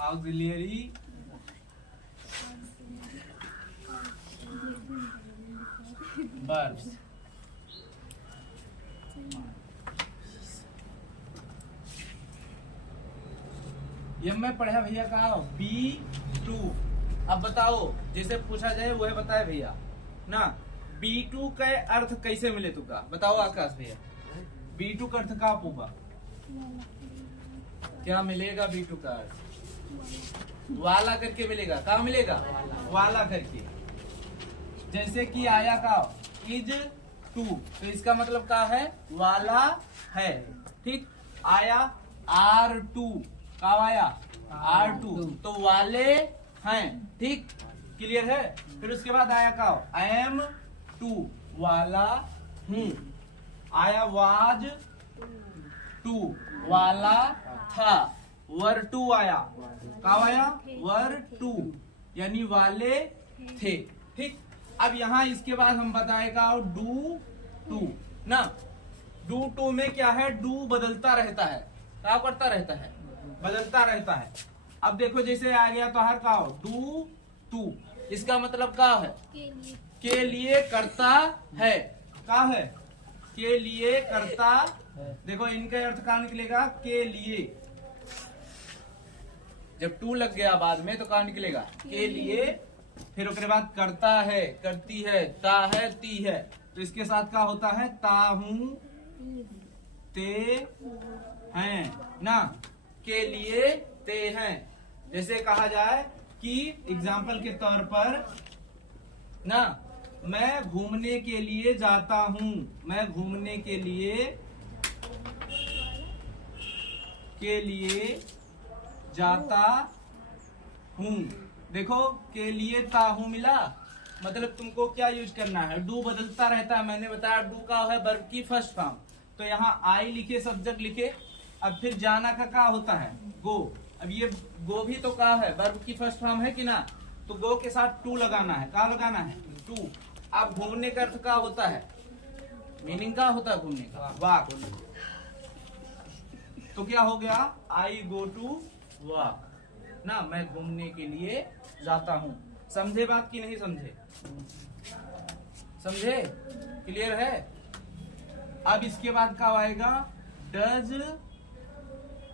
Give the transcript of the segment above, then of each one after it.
Auxiliary verbs. ये मैं पढ़ा भैया कहा B2। अब बताओ, जैसे पूछा जाए वह बताए भैया ना। B2 का अर्थ कैसे मिले तुका बताओ आकाश भैया। B2 का अर्थ का होगा, क्या मिलेगा B2 का अर्थ? वाला करके मिलेगा। कहा मिलेगा? वाला करके। जैसे कि आया का इज टू, तो इसका मतलब क्या है? वाला है। ठीक। आया R2, का आया R2, तो वाले हैं। ठीक, क्लियर है। फिर उसके बाद आया का am2, वाला हूं। आया was 2, वाला था। were2 आया, का आया were2, यानी वाले थे। ठीक। अब यहाँ इसके बाद हम बताएगा डू टू ना। डू टू में क्या है? डू बदलता रहता है। क्या करता रहता है? बदलता रहता है। अब देखो जैसे आ गया तो हर का डू टू, इसका मतलब क्या है? के लिए करता है। क्या है? के लिए करता। देखो इनका अर्थ क्या निकलेगा? के लिए। जब टू लग गया बाद में तो क्या निकलेगा? के लिए। फिर उसके बाद करता है, करती है, ता है, ती है, तो इसके साथ क्या होता है? ता हूं, ते हैं ना। के लिए ते हैं। जैसे कहा जाए कि एग्जाम्पल के तौर पर ना, मैं घूमने के लिए जाता हूं। मैं घूमने के लिए जाता हूं। देखो के लिए ता हूं मिला, मतलब तुमको क्या यूज करना है? डू बदलता रहता है। मैंने बताया डू का है वर्ब की फर्स्ट फॉर्म, तो यहाँ आई लिखे, सब्जेक्ट लिखे। अब फिर जाना का क्या होता है? गो। अब ये गो भी तो क्या है? वर्ब की फर्स्ट फॉर्म है कि ना, तो गो के साथ टू लगाना है। क्या लगाना है? टू। अब घूमने का अर्थ क्या होता है? मीनिंग क्या होता है घूमने का? वॉक। तो क्या हो गया? आई गो टू वॉक ना, मैं घूमने के लिए जाता हूं। समझे बात की नहीं समझे? समझे? क्लियर है। अब इसके बाद क्या आएगा? Does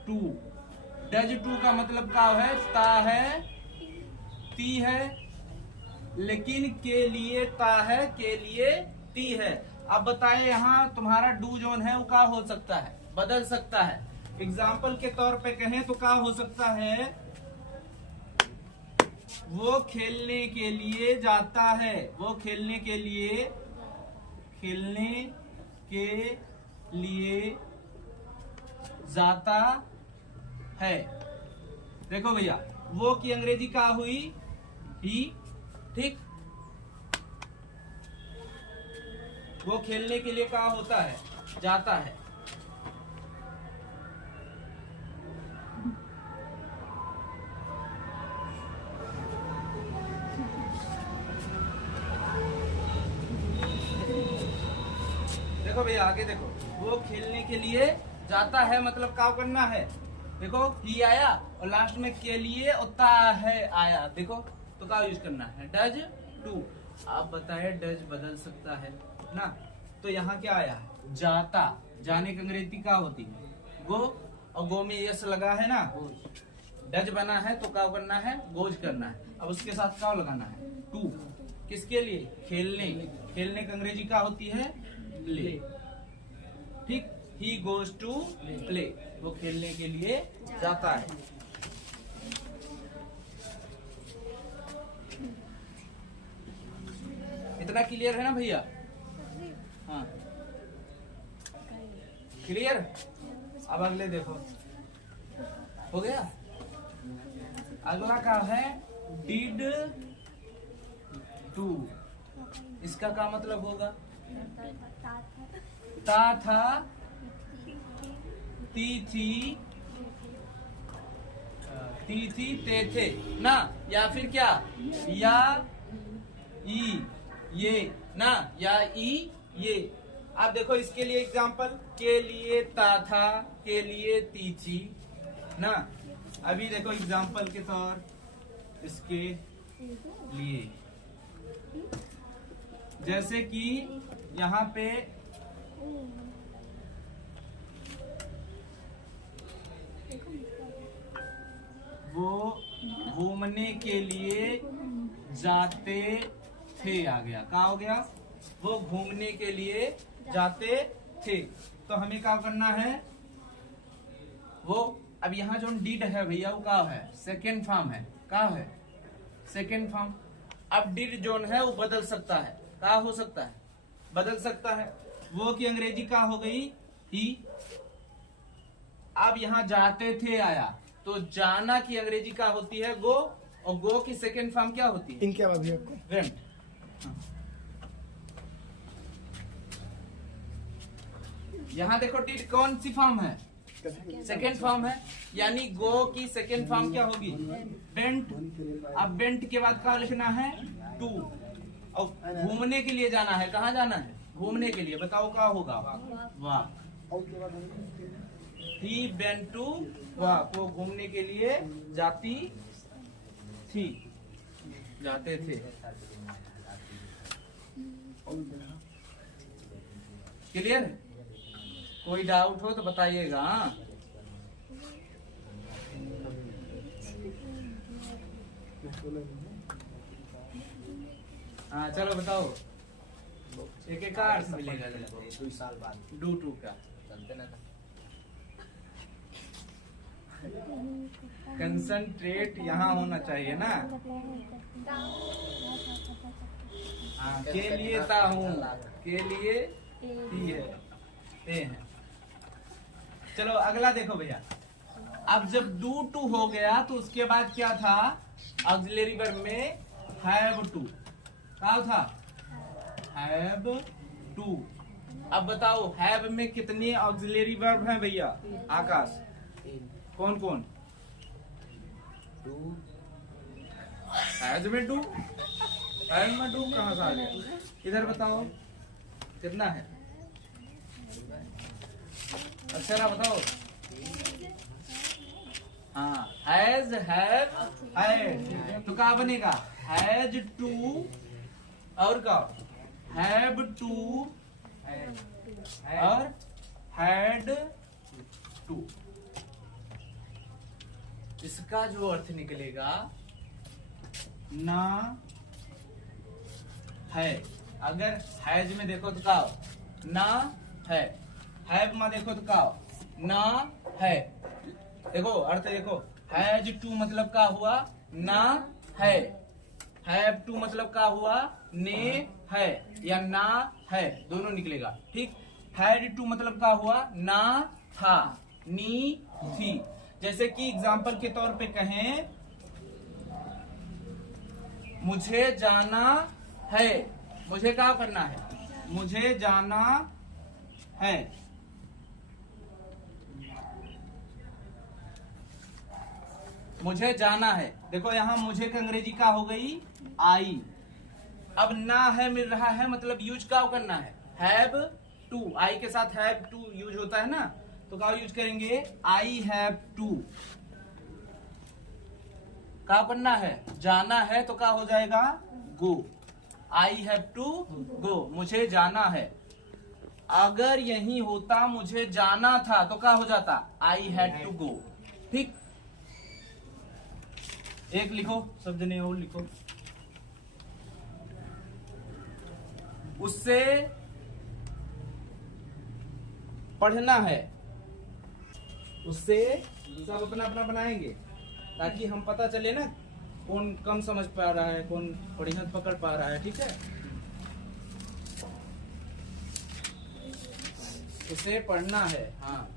to. डज टू का मतलब क्या है? ता है, ती है, लेकिन के लिए ता है, के लिए ती है। अब बताए यहाँ तुम्हारा डू जोन है वो क्या हो सकता है? बदल सकता है। एग्जाम्पल के तौर पे कहें तो क्या हो सकता है? वो खेलने के लिए जाता है। वो खेलने के लिए जाता है। देखो भैया, वो की अंग्रेजी क्या हुई? ही। ठीक। वो खेलने के लिए क्या होता है? जाता है। देखो भैया आगे देखो, वो खेलने के लिए जाता है, मतलब क्या करना है? देखो ही आया और लास्ट में के लिए उता है आया। देखो तो क्या यूज करना है? Does to. आप बताए डज बदल सकता है ना, तो यहाँ क्या आया है? जाता। जाने की अंग्रेजी क्या होती है? गो। और गो में यस लगा है ना, डज बना है तो क्या करना है? गोज करना है। अब उसके साथ क्या लगाना है? टू। किसके लिए? खेलने। खेलने की अंग्रेजी क्या होती है? प्ले। ठीक। ही गोज टू प्ले, वो खेलने के लिए जाता है। इतना क्लियर है ना भैया? हाँ क्लियर। अब अगले देखो, हो गया। अगला का है डिड टू। इसका क्या मतलब होगा? ता था, ती थी, ते थे ना, या फिर क्या? या ई ये ना, या ई ये। आप देखो इसके लिए एग्जांपल, के लिए ता था, के लिए ती थी ना, अभी देखो एग्जाम्पल के तौर इसके लिए, जैसे कि यहाँ पे वो घूमने के लिए जाते थे, आ गया। क्या हो गया? वो घूमने के लिए जाते थे। तो हमें क्या करना है? वो अब यहाँ जो डिड है भैया वो क्या है? सेकेंड फॉर्म है। क्या है? Second form. अब डिड जोन है वो बदल सकता है। क्या हो सकता है? बदल सकता है। वो की अंग्रेजी क्या हो गई? ही। अब यहाँ जाते थे आया, तो जाना की अंग्रेजी क्या होती है? गो। और गो की सेकेंड फॉर्म क्या होती है? इनके बाद भैया आपको वेंट। यहाँ देखो डिड कौन सी फॉर्म है? सेकेंड फॉर्म है, यानी गो की सेकेंड फॉर्म क्या होगी? बेंट। अब बेंट के बाद क्या लिखना है? टू। और घूमने के लिए जाना है। कहाँ जाना है? घूमने के लिए। बताओ क्या होगा? वाक। ही वेंट टू वाक। वो घूमने के लिए जाती थी, जाते थे। क्लियर है? कोई डाउट हो तो बताइएगा। हाँ चलो बताओ। एक का अर्थ मिलेगा 2 साल बाद डू टू का। चलते ना। कंसंट्रेट यहाँ होना चाहिए ना। हाँ, के लिए ता हूँ, के लिए ही है, ते है। चलो अगला देखो भैया। अब जब डू टू हो गया तो उसके बाद क्या था? ऑक्सिलरी वर्ब में हैव टू। क्या था? Have to. अब बताओ हैव में कितने ऑक्सिलरी वर्ब हैं भैया? आकाश, कौन कौन? हैज में डू, हैव में डू कहाँ से आ गया? इधर बताओ कितना है? अक्षरा बताओ। हाँ, हैज, हैव, हैड। तो क्या बनेगा? हैज टू और क्या? हैव टू और हैड टू। इसका जो अर्थ निकलेगा ना है। अगर हैज में देखो तो क्या? ना है। हैव में देखो तो क्या? ना है। देखो अर्थ देखो। हैज टू मतलब क्या हुआ? ना है। हैव टू मतलब क्या हुआ? ने है या ना है, दोनों निकलेगा। ठीक। हैड टू मतलब क्या हुआ? ना था, नी थी। जैसे कि एग्जाम्पल के तौर पे कहें, मुझे जाना है। मुझे क्या करना है? मुझे जाना है। मुझे जाना है। देखो यहाँ मुझे की अंग्रेजी क्या हो गई? आई। अब ना है मिल रहा है, मतलब यूज क्या करना है? Have to. आई के साथ हैव टू यूज होता है ना, तो क्या यूज करेंगे? I have to. क्या करना है? जाना है, तो क्या हो जाएगा? Go. I have to go. मुझे जाना है। अगर यही होता मुझे जाना था तो क्या हो जाता? I had to go. ठीक। एक लिखो, शब्द नहीं और लिखो। उससे पढ़ना है। उससे सब अपना अपना बनाएंगे ताकि हम पता चले ना कौन कम समझ पा रहा है, कौन बढ़िया पकड़ पा रहा है। ठीक है। उसे पढ़ना है। हाँ,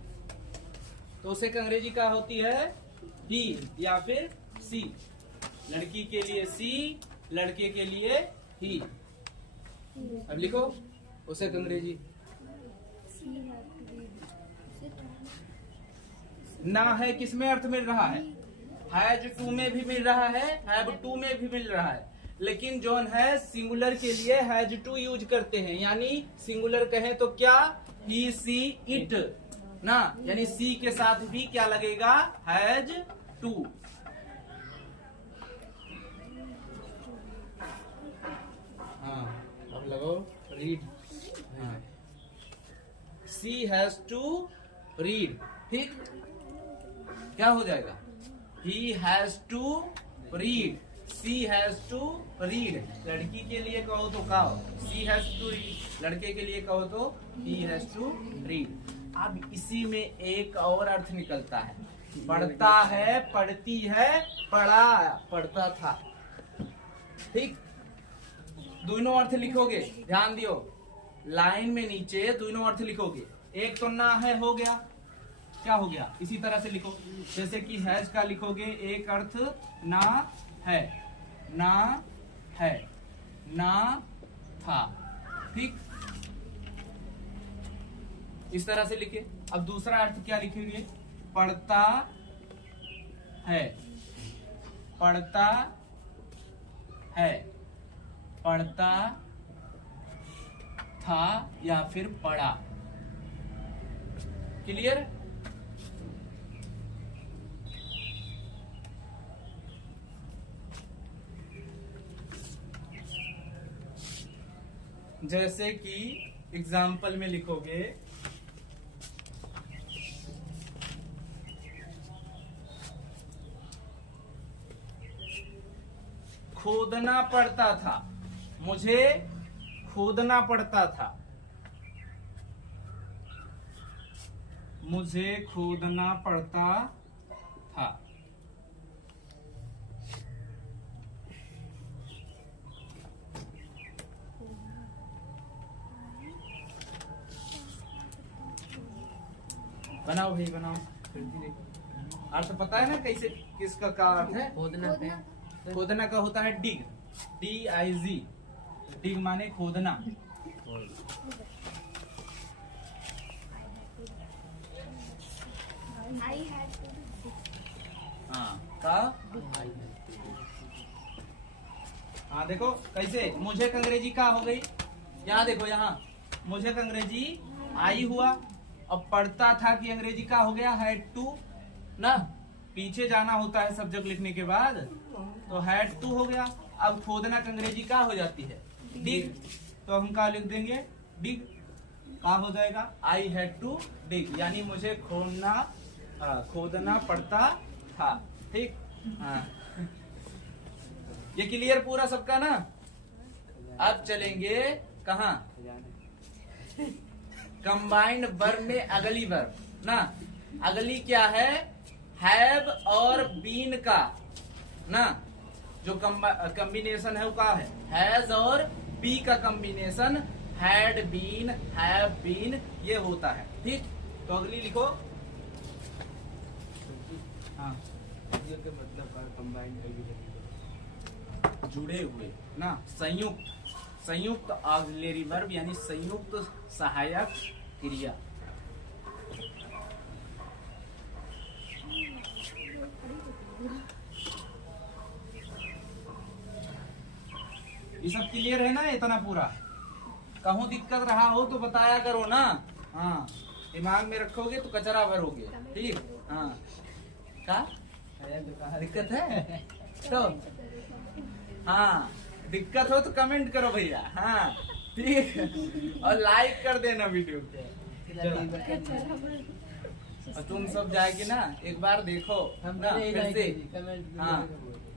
तो उसे अंग्रेजी क्या होती है? ही या फिर सी। लड़की के लिए सी, लड़के के लिए ही। अब लिखो उसे अंग्रेजी। ना है किस में अर्थ मिल रहा है? हैज टू में भी मिल रहा है, हैव टू में भी मिल रहा है। लेकिन जोन है सिंगुलर के लिए हैज टू यूज करते हैं, यानी सिंगुलर कहें तो क्या? ही, सी, इट ना, यानी सी के साथ भी क्या लगेगा? Has to. हाँ अब लगाओ रीड। हाँ सी हैज टू रीड। ठीक, क्या हो जाएगा? He has to read, she has to read. लड़की के लिए कहो तो कहो सी हैज टू रीड, लड़के के लिए कहो तो ही हैज टू रीड। अब इसी में एक और अर्थ निकलता है, पढ़ता है, पढ़ती है, पढ़ा, पढ़ता था। ठीक, दोनों अर्थ लिखोगे, ध्यान दियो, लाइन में नीचे दोनों अर्थ लिखोगे। एक तो ना है हो गया, क्या हो गया? इसी तरह से लिखो, जैसे कि हैज का लिखोगे, एक अर्थ ना है, ना है, ना था। ठीक, इस तरह से लिखे। अब दूसरा अर्थ क्या लिखेंगे? पढ़ता है, पढ़ता है, पढ़ता था या फिर पढ़ा। क्लियर? जैसे कि एग्जाम्पल में लिखोगे, खोदना पड़ता था, मुझे खोदना पड़ता था, मुझे खोदना पड़ता था। बनाओ भाई बनाओ, अर्थ पता है ना कैसे, किसका का अर्थ है? खोदना पे खोदना का होता है डिग, DIG, डिग माने खोदना। हाँ का, हाँ देखो कैसे, मुझे अंग्रेजी का हो गई, यहाँ देखो, यहाँ मुझे अंग्रेजी आई हुआ। अब पढ़ता था कि अंग्रेजी का हो गया हैड टू ना, पीछे जाना होता है सब्जेक्ट लिखने के बाद, तो हैड टू हो गया। अब खोदना का अंग्रेजी का हो जाती है डिग, तो हम का लिख देंगे? डिग। का हो जाएगा? आई हैड टू डिग, यानी मुझे खोदना पड़ता था। ठीक, हाँ ये क्लियर पूरा सबका ना? अब चलेंगे कहाँ? कंबाइंड वर्ब में अगली वर्ब ना, अगली क्या है? हैव और बीन का ना, जो कॉम्बिनेशन है वो क्या है? हैज और बी का combination had been, have been, ये होता है। ठीक, तो अगली लिखो। हाँ के मतलब कंबाइंड जुड़े हुए ना, संयुक्त, संयुक्त ऑक्सिलरी वर्ब यानी संयुक्त सहायक क्रिया। ये सब क्लियर है ना? इतना पूरा? कहूँ दिक्कत रहा हो तो बताया करो ना। हाँ, दिमाग में रखोगे तो कचरा भरोगे। ठीक, हाँ का दिक्कत है तो हाँ, दिक्कत हो तो कमेंट करो भैया। हाँ ठीक, और लाइक कर देना वीडियो को। और तुम सब जाएगी ना, एक बार देखो ना, फिर से, हाँ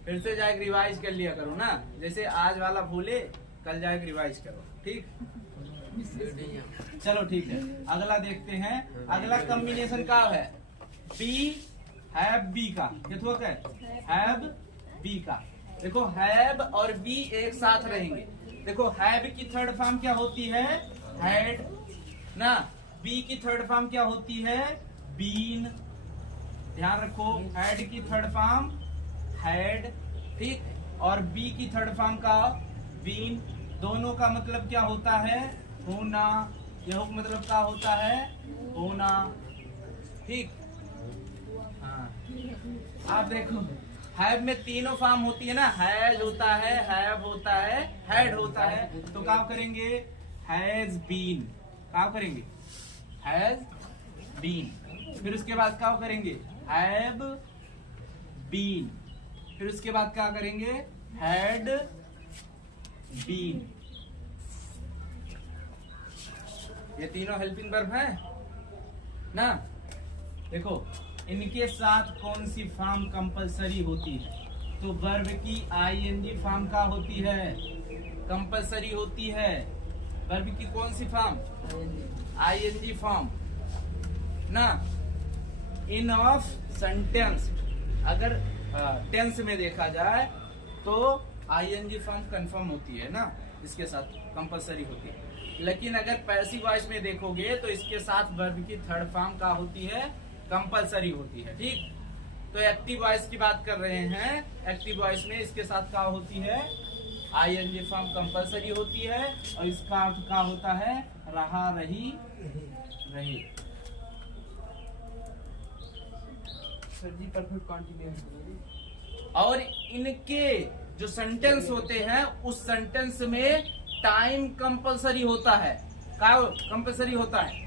फिर से जाके रिवाइज कर लिया करो ना, जैसे आज वाला भूले कल जाके रिवाइज करो। ठीक, चलो ठीक है, अगला देखते हैं। अगला कॉम्बिनेशन का है बी हैव बी का, कितना है? हैव बी का। देखो हैव और बी एक साथ रहेंगे। देखो हैव की थर्ड फॉर्म क्या होती है? हैड ना। बी की थर्ड फॉर्म क्या होती है? बीन। ध्यान रखो, हैड की थर्ड फॉर्म हैड, ठीक, और बी की थर्ड फॉर्म का बीन। दोनों का मतलब क्या होता है? होना। यह मतलब क्या होता है? होना। ठीक, हाँ आप देखो हैव में तीनों फॉर्म होती है ना, हैज होता है, हैव होता है, हैड होता है। तो क्या करेंगे? Has been. क्या करेंगे? Has been. फिर उसके बाद क्या करेंगे? Have been. फिर उसके बाद क्या करेंगे, हैड बीन। ये तीनों हेल्पिंग वर्ब है ना। देखो इनके साथ कौन सी फॉर्म कंपलसरी होती है, तो वर्ब की आईएनजी फॉर्म का होती है, कंपलसरी होती है। वर्ब की कौन सी फॉर्म, आईएनजी फॉर्म ना। इन ऑफ सेंटेंस, अगर टेंस में देखा जाए तो आईएनजी फॉर्म कंफर्म होती है ना, इसके साथ कंपलसरी होती है। लेकिन अगर पैसिव वॉइस में देखोगे तो इसके साथ वर्ब की थर्ड फॉर्म का होती है, कंपलसरी होती है। ठीक, तो एक्टिव वॉइस की बात कर रहे हैं। एक्टिव वॉइस में इसके साथ क्या होती है, आईएनजी फॉर्म कंपलसरी होती है और इसका अर्थ क्या होता है, रहा, रही, रहे। सर जी परफेक्ट कॉन्टिन्यूअस। और इनके जो सेंटेंस होते हैं उस सेंटेंस में टाइम कंपलसरी होता है। क्या कंपलसरी होता है,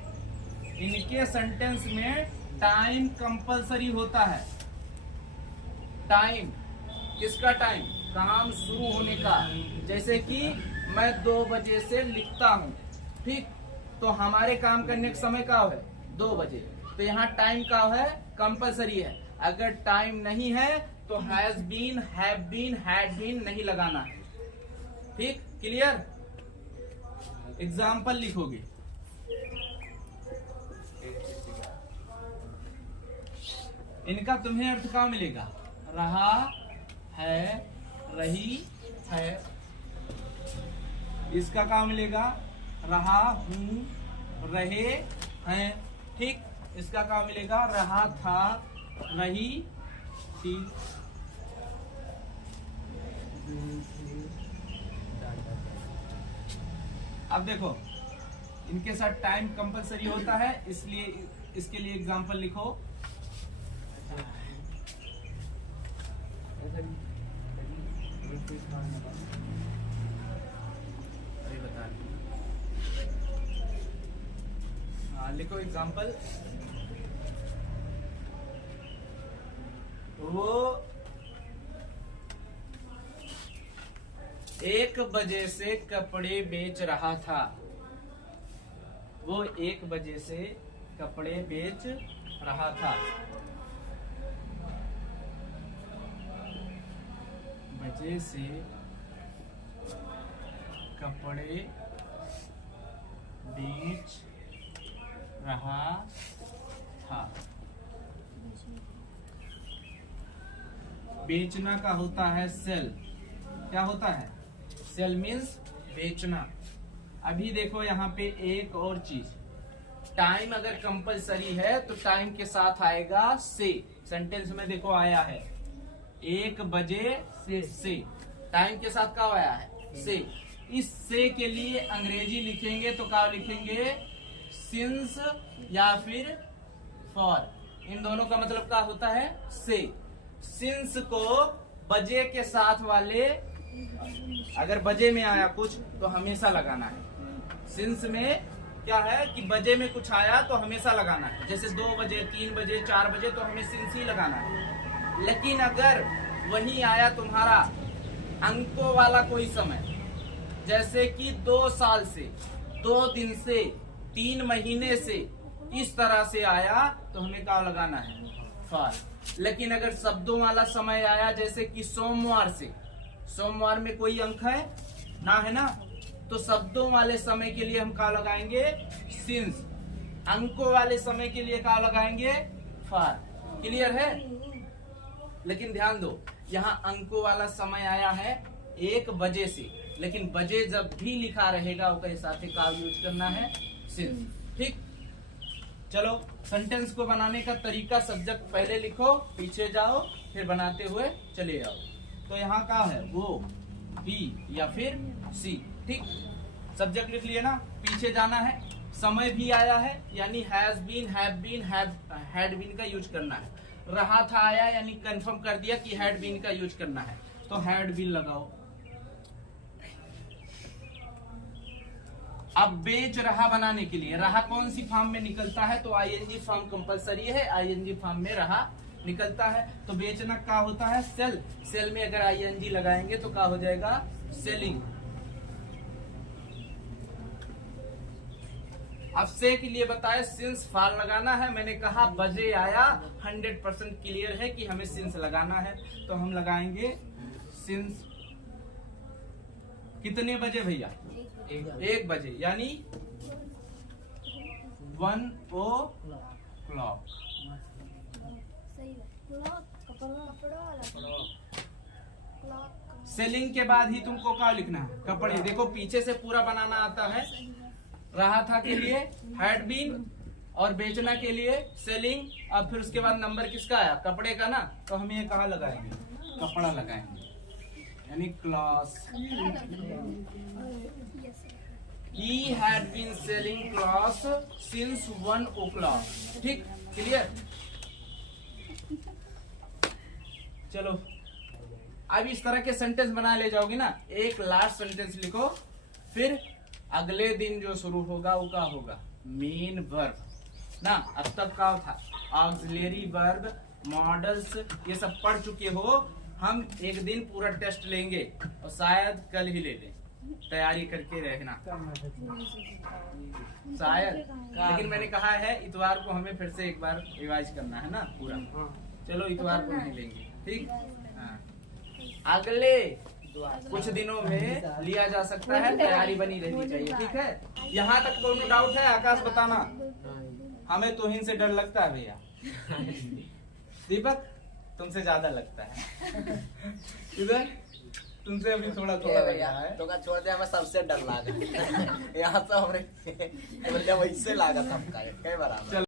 इनके सेंटेंस में टाइम कंपलसरी होता है। टाइम किसका, टाइम काम शुरू होने का। जैसे कि मैं 2 बजे से लिखता हूँ, ठीक, तो हमारे काम करने का समय क्या है, 2 बजे। तो यहाँ टाइम क्या है, कंपलसरी है। अगर टाइम नहीं है तो has been, have been, had been नहीं लगाना है। ठीक, क्लियर। एग्जाम्पल लिखोगे, इनका तुम्हें अर्थ क्या मिलेगा, रहा है, रही है। इसका क्या मिलेगा, रहा हूं, रहे हैं। ठीक, इसका क्या मिलेगा, रहा था, रही थी। अब देखो इनके साथ टाइम कंपलसरी होता है, इसलिए इसके लिए एग्जांपल लिखो। अरे बता, हाँ लिखो एग्जांपल। वो 1 बजे से कपड़े बेच रहा था। वो 1 बजे से कपड़े बेच रहा था। बजे से कपड़े बेच रहा था। बेचना का होता है सेल। क्या होता है, सेल मीन्स बेचना। अभी देखो यहाँ पे एक और चीज, टाइम अगर कंपलसरी है तो टाइम के साथ आएगा से। सेंटेंस में देखो आया है 1 बजे से, टाइम के साथ क्या आया है, से। इस से के लिए अंग्रेजी लिखेंगे तो क्या लिखेंगे, सिंस या फिर फॉर। इन दोनों का मतलब क्या होता है, से। सिंस को बजे के साथ वाले, अगर बजे में आया कुछ तो हमेशा लगाना है। सिंस में क्या है कि बजे में कुछ आया तो हमेशा लगाना है। जैसे 2 बजे, 3 बजे, 4 बजे तो हमें सिंस ही लगाना है। लेकिन अगर वही आया तुम्हारा अंकों वाला कोई समय, जैसे कि 2 साल से, 2 दिन से, 3 महीने से, इस तरह से आया तो हमें क्या लगाना है, फॉर। लेकिन अगर शब्दों वाला समय आया, जैसे कि सोमवार से, सोमवार में कोई अंक है ना, है ना, तो शब्दों वाले समय के लिए हम क्या लगाएंगे, सिंस। अंकों वाले समय के लिए क्या लगाएंगे, फॉर। क्लियर है। लेकिन ध्यान दो, यहाँ अंकों वाला समय आया है 1 बजे से, लेकिन बजे जब भी लिखा रहेगा उसके साथ का यूज करना है, सिंस। ठीक, चलो सेंटेंस को बनाने का तरीका, सब्जेक्ट पहले लिखो, पीछे जाओ, फिर बनाते हुए चले जाओ। तो यहाँ क्या है, वो, ही या फिर सी। ठीक, सब्जेक्ट लिख लिए ना, पीछे जाना है। समय भी आया है यानी has been, have been, had been का यूज करना है। रहा था आया यानी कंफर्म कर दिया कि हैड बीन का यूज करना है, तो हैड बीन लगाओ। अब बेच रहा बनाने के लिए, रहा कौन सी फॉर्म में निकलता है, तो आईएनजी फॉर्म कंपलसरी है। आईएनजी फॉर्म में रहा निकलता है। तो बेचना क्या होता है? सेल। सेल में अगर ING लगाएंगे तो क्या हो जाएगा? सेलिंग। अब से के लिए बताए सिंस फाल लगाना है। मैंने कहा बजे आया, 100% क्लियर है कि हमें सिंस लगाना है। तो हम लगाएंगे सिंस कितने बजे भैया? 1 बजे, यानी 1 o'clock। सेलिंग के बाद ही तुमको क्या लिखना है? कपड़े। देखो पीछे से पूरा बनाना आता है। रहा था के लिए हैड बीन और बेचना के लिए सेलिंग। अब फिर उसके बाद नंबर किसका आया? कपड़े का ना। तो हम ये कहाँ लगाएंगे? कपड़ा लगाएंगे, यानी cloth. He had been selling clothes since 1 o'clock। ठीक, क्लियर? चलो अब इस तरह के सेंटेंस बना ले जाओगे ना। एक लास्ट सेंटेंस लिखो, फिर अगले दिन जो शुरू होगा वो क्या होगा? मेन वर्ब ना। अब तक क्या था? ऑक्सिलरी वर्ब, मॉडल्स, ये सब पढ़ चुके हो। हम एक दिन पूरा टेस्ट लेंगे और शायद कल ही ले लें। तैयारी करके रहना शायद। लेकिन मैंने कहा है इतवार को हमें फिर से एक बार रिवाइज करना है ना पूरा। चलो इतवार को नहीं लेंगे, ठीक? हाँ, अगले कुछ दिनों में लिया जा सकता है। तैयारी बनी रहनी चाहिए, ठीक है? यहाँ तक कोई डाउट है? आकाश बताना। हमें तोहिन से डर लगता है भैया। दीपक तुमसे ज्यादा लगता है। इधर तुमसे अभी थोड़ा थोड़ा लग रहा है। तो का छोड़ दे, हमें सबसे डर लगा। यहाँ से हमने वैसे लागा सबका, कई बार।